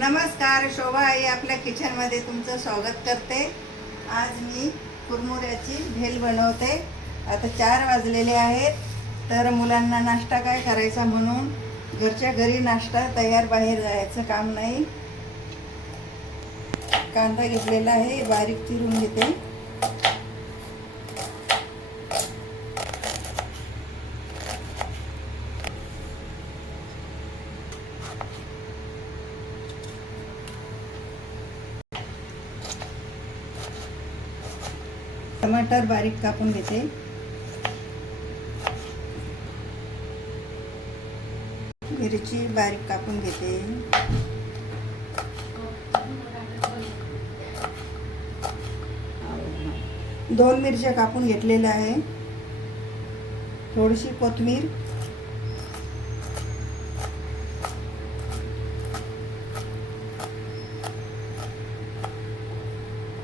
नमस्कार शोभा आई आपल्या किचनमध्ये तुमचं स्वागत करते. आज मी कुरमुऱ्याची भेल बनवते. आता चार वाजलेले आहेत तर मुलांना नाश्ता काय करायचा म्हणून घरच्या घरी नाश्ता तयार बाहेर जायचं काम नाही. कांदा घेतलेला आहे बारीक चिरून घेते. टमाटर बारीक कापून घेते. मिरची बारीक कापून घेते. दोन मिरच्या कापून घेतलेल्या आहे. थोडीशी कोथिंबीर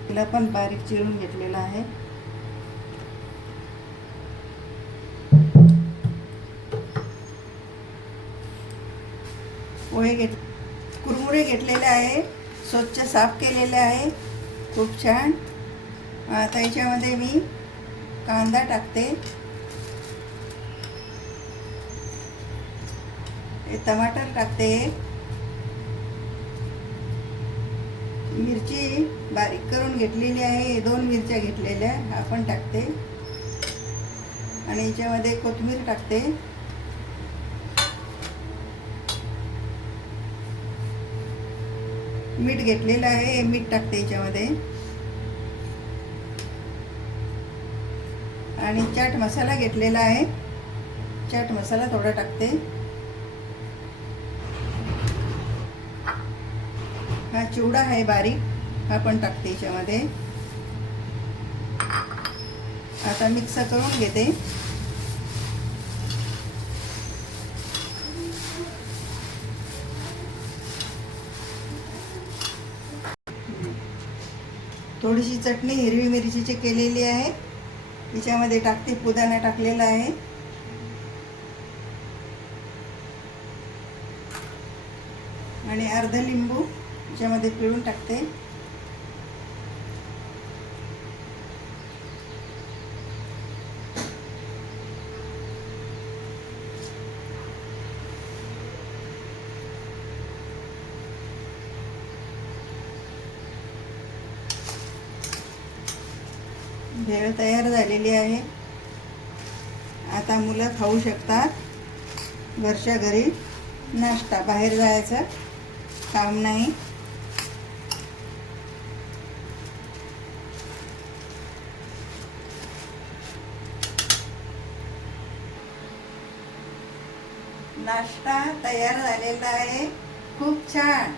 तिला पण बारीक चिरून घेतलेला आहे. पोहे घेत कुरमुरे घेतलेले आहे स्वच्छ साफ केलेले आहे खूप छान. आता याच्यामध्ये मी कांदा टाकते. टमाटर टाकते. मिरची बारीक करून घेतलेली आहे दोन मिरच्या घेतलेल्या आपण टाकते. आणि याच्यामध्ये कोथिंबीर टाकते. मीठ घेतलेलं आहे हे मीठ टाकते याच्यामध्ये. आणि चाट मसाला घेतलेला आहे. चाट मसाला थोडा टाकते. हा चिवडा आहे बारीक हा पण टाकते याच्यामध्ये. आता मिक्स करून घेते. थोडीशी चटणी हिरवी मिरचीची केलेली आहे तिच्यामध्ये टाकते पुदाणा टाकलेला आहे. आणि अर्ध लिंबू त्याच्यामध्ये पिळून टाकते. भेळ तयार झालेली आहे. आता मुलं खाऊ शकतात. घरच्या घरी नाश्ता बाहेर जायचं काम नाही. नाश्ता तयार झालेला आहे. खूप छान.